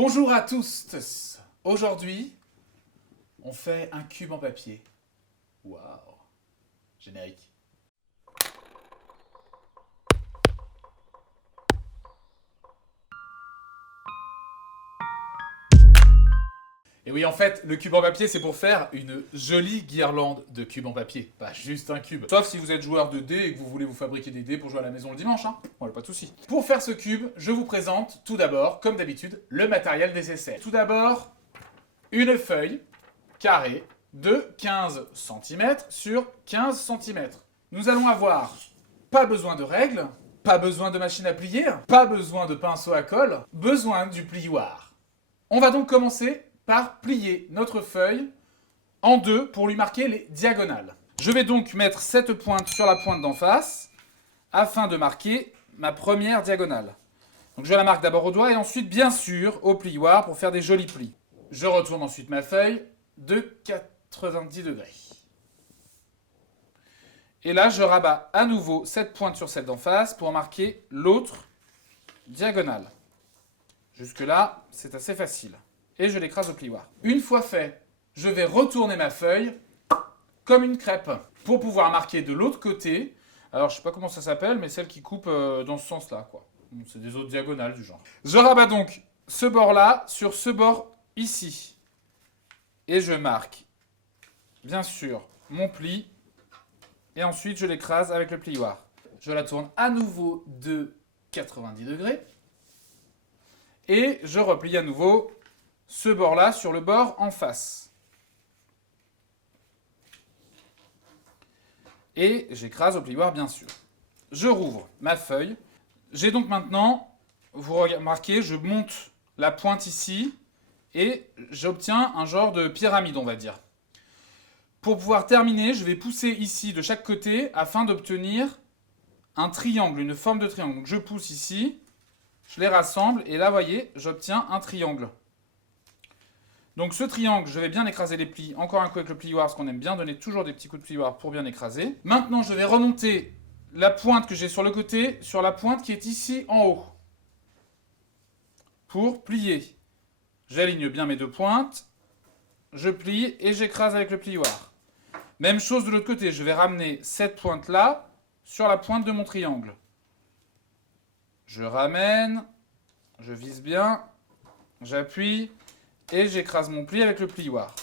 Bonjour à tous. Aujourd'hui, on fait un cube en papier. Waouh. Générique. Et oui, en fait, le cube en papier, c'est pour faire une jolie guirlande de cubes en papier. Pas juste un cube. Sauf si vous êtes joueur de dés et que vous voulez vous fabriquer des dés pour jouer à la maison le dimanche, hein. Voilà, pas de souci. Pour faire ce cube, je vous présente tout d'abord, comme d'habitude, le matériel nécessaire. Tout d'abord, une feuille carrée de 15 cm sur 15 cm. Nous allons avoir pas besoin de règles, pas besoin de machine à plier, pas besoin de pinceau à colle, besoin du plioir. On va donc commencer par plier notre feuille en deux pour lui marquer les diagonales. Je vais donc mettre cette pointe sur la pointe d'en face afin de marquer ma première diagonale. Donc je la marque d'abord au doigt et ensuite bien sûr au plioir pour faire des jolis plis. Je retourne ensuite ma feuille de 90 degrés. Et là, je rabats à nouveau cette pointe sur celle d'en face pour marquer l'autre diagonale. Jusque-là, c'est assez facile. Et je l'écrase au plioir. Une fois fait, je vais retourner ma feuille comme une crêpe pour pouvoir marquer de l'autre côté. Alors, je ne sais pas comment ça s'appelle, mais celle qui coupe dans ce sens-là, quoi. C'est des autres diagonales du genre. Je rabats donc ce bord-là sur ce bord ici. Et je marque, bien sûr, mon pli. Et ensuite, je l'écrase avec le plioir. Je la tourne à nouveau de 90 degrés. Et je replie à nouveau ce bord-là sur le bord en face. Et j'écrase au plioir, bien sûr. Je rouvre ma feuille. J'ai donc maintenant, vous remarquez, je monte la pointe ici et j'obtiens un genre de pyramide, on va dire. Pour pouvoir terminer, je vais pousser ici de chaque côté afin d'obtenir un triangle, une forme de triangle. Donc je pousse ici, je les rassemble et là, vous voyez, j'obtiens un triangle. Donc ce triangle, je vais bien écraser les plis, encore un coup avec le plioir, parce qu'on aime bien donner toujours des petits coups de plioir pour bien écraser. Maintenant, je vais remonter la pointe que j'ai sur le côté sur la pointe qui est ici en haut. Pour plier. J'aligne bien mes deux pointes, je plie et j'écrase avec le plioir. Même chose de l'autre côté, je vais ramener cette pointe-là sur la pointe de mon triangle. Je ramène, je vise bien, j'appuie et j'écrase mon pli avec le plioir.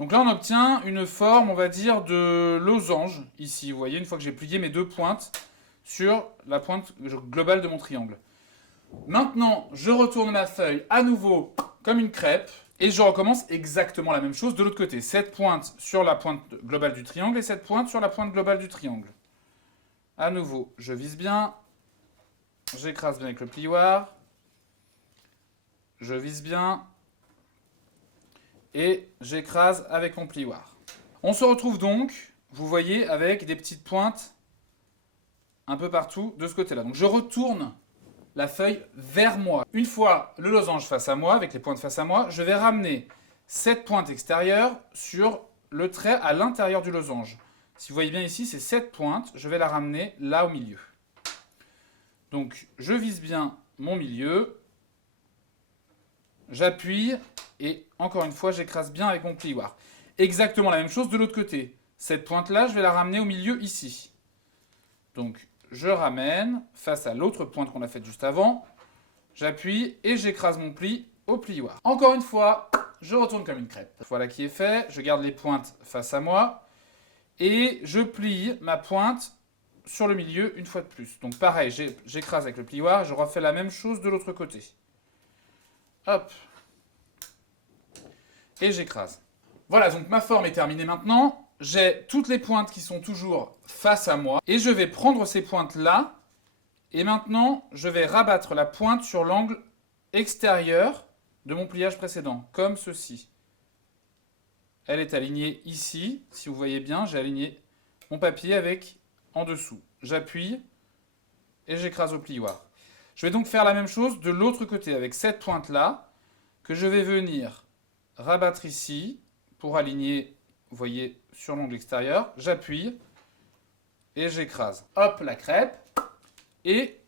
Donc là, on obtient une forme, on va dire, de losange, ici. Vous voyez, une fois que j'ai plié mes deux pointes sur la pointe globale de mon triangle. Maintenant, je retourne ma feuille à nouveau comme une crêpe. Et je recommence exactement la même chose de l'autre côté. Cette pointe sur la pointe globale du triangle et cette pointe sur la pointe globale du triangle. À nouveau, je vise bien. J'écrase bien avec le plioir. Je vise bien. Et j'écrase avec mon plioir. On se retrouve donc, vous voyez, avec des petites pointes un peu partout de ce côté-là. Donc je retourne la feuille vers moi. Une fois le losange face à moi, avec les pointes face à moi, je vais ramener cette pointe extérieure sur le trait à l'intérieur du losange. Si vous voyez bien ici, c'est cette pointe, je vais la ramener là au milieu. Donc je vise bien mon milieu, j'appuie et encore une fois, j'écrase bien avec mon plioir. Exactement la même chose de l'autre côté. Cette pointe-là, je vais la ramener au milieu ici. Donc je ramène face à l'autre pointe qu'on a faite juste avant. J'appuie et j'écrase mon pli au plioir. Encore une fois, je retourne comme une crêpe. Voilà qui est fait. Je garde les pointes face à moi. Et je plie ma pointe sur le milieu une fois de plus. Donc pareil, j'écrase avec le plioir et je refais la même chose de l'autre côté. Hop. Et j'écrase. Voilà, donc ma forme est terminée maintenant. J'ai toutes les pointes qui sont toujours face à moi. Et je vais prendre ces pointes-là. Et maintenant, je vais rabattre la pointe sur l'angle extérieur de mon pliage précédent, comme ceci. Elle est alignée ici. Si vous voyez bien, j'ai aligné mon papier avec en dessous. J'appuie et j'écrase au plioir. Je vais donc faire la même chose de l'autre côté, avec cette pointe-là, que je vais venir rabattre ici pour aligner, vous voyez, sur l'angle extérieur. J'appuie et j'écrase. Hop, la crêpe. Et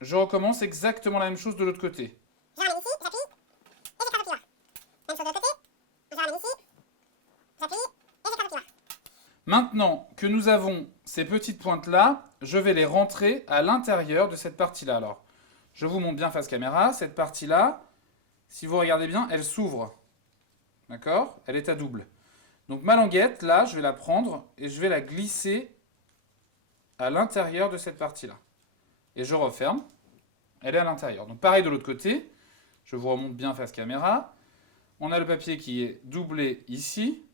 je recommence exactement la même chose de l'autre côté. Je ramène ici, j'appuie, Maintenant que nous avons ces petites pointes-là, je vais les rentrer à l'intérieur de cette partie-là. Alors, je vous montre bien face caméra. Cette partie-là, si vous regardez bien, elle s'ouvre. D'accord? Elle est à double. Donc ma languette, là, je vais la prendre et je vais la glisser à l'intérieur de cette partie-là. Et je referme. Elle est à l'intérieur. Donc pareil de l'autre côté. Je vous remonte bien face caméra. On a le papier qui est doublé ici.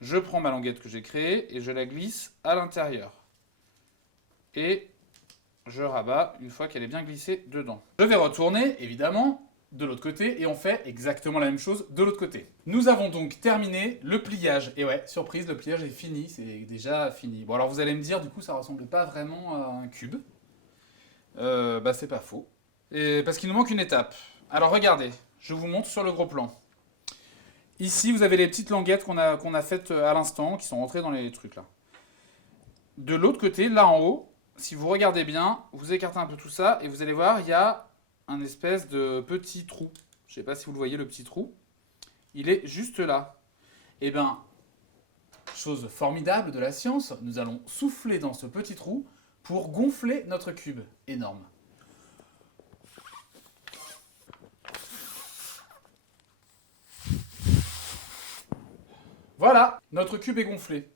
Je prends ma languette que j'ai créée et je la glisse à l'intérieur. Et je rabats une fois qu'elle est bien glissée dedans. Je vais retourner, évidemment, de l'autre côté et on fait exactement la même chose de l'autre côté. Nous avons donc terminé le pliage. Et ouais, surprise, le pliage est fini, c'est déjà fini. Bon alors vous allez me dire, du coup ça ressemble pas vraiment à un cube. Bah c'est pas faux. Et parce qu'il nous manque une étape. Alors regardez, je vous montre sur le gros plan. Ici vous avez les petites languettes qu'on a faites à l'instant, qui sont rentrées dans les trucs là. De l'autre côté, là en haut, si vous regardez bien, vous écartez un peu tout ça et vous allez voir, il y a un espèce de petit trou. Je ne sais pas si vous le voyez, le petit trou. Il est juste là. Eh bien, chose formidable de la science, nous allons souffler dans ce petit trou pour gonfler notre cube énorme. Voilà, notre cube est gonflé.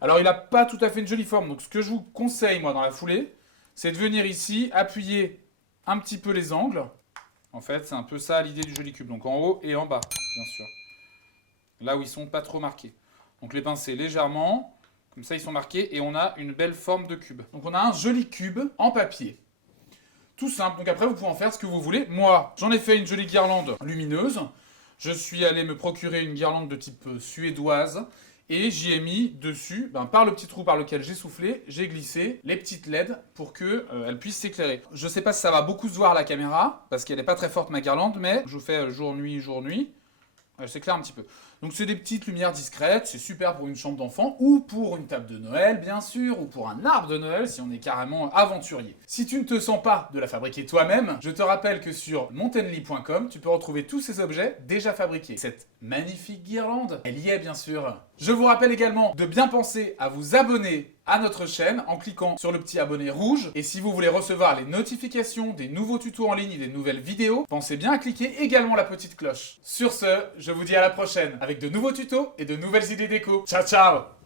Alors, il n'a pas tout à fait une jolie forme, donc ce que je vous conseille, moi, dans la foulée, c'est de venir ici, appuyer un petit peu les angles. En fait, c'est un peu ça l'idée du joli cube. Donc en haut et en bas, bien sûr. Là où ils sont pas trop marqués. Donc les pincer légèrement, comme ça ils sont marqués et on a une belle forme de cube. Donc on a un joli cube en papier. Tout simple, donc après vous pouvez en faire ce que vous voulez. Moi, j'en ai fait une jolie guirlande lumineuse. Je suis allé me procurer une guirlande de type suédoise. Et j'y ai mis dessus, par le petit trou par lequel j'ai soufflé, j'ai glissé les petites LED pour qu'elles puissent s'éclairer. Je ne sais pas si ça va beaucoup se voir à la caméra, parce qu'elle n'est pas très forte ma guirlande, mais je vous fais jour-nuit, elle s'éclaire un petit peu. Donc c'est des petites lumières discrètes, c'est super pour une chambre d'enfant, ou pour une table de Noël bien sûr, ou pour un arbre de Noël si on est carrément aventurier. Si tu ne te sens pas de la fabriquer toi-même, je te rappelle que sur montenly.com, tu peux retrouver tous ces objets déjà fabriqués. Cette magnifique guirlande, elle y est bien sûr. Je vous rappelle également de bien penser à vous abonner à notre chaîne en cliquant sur le petit abonné rouge. Et si vous voulez recevoir les notifications des nouveaux tutos en ligne et des nouvelles vidéos, pensez bien à cliquer également la petite cloche. Sur ce, je vous dis à la prochaine avec de nouveaux tutos et de nouvelles idées déco. Ciao ciao!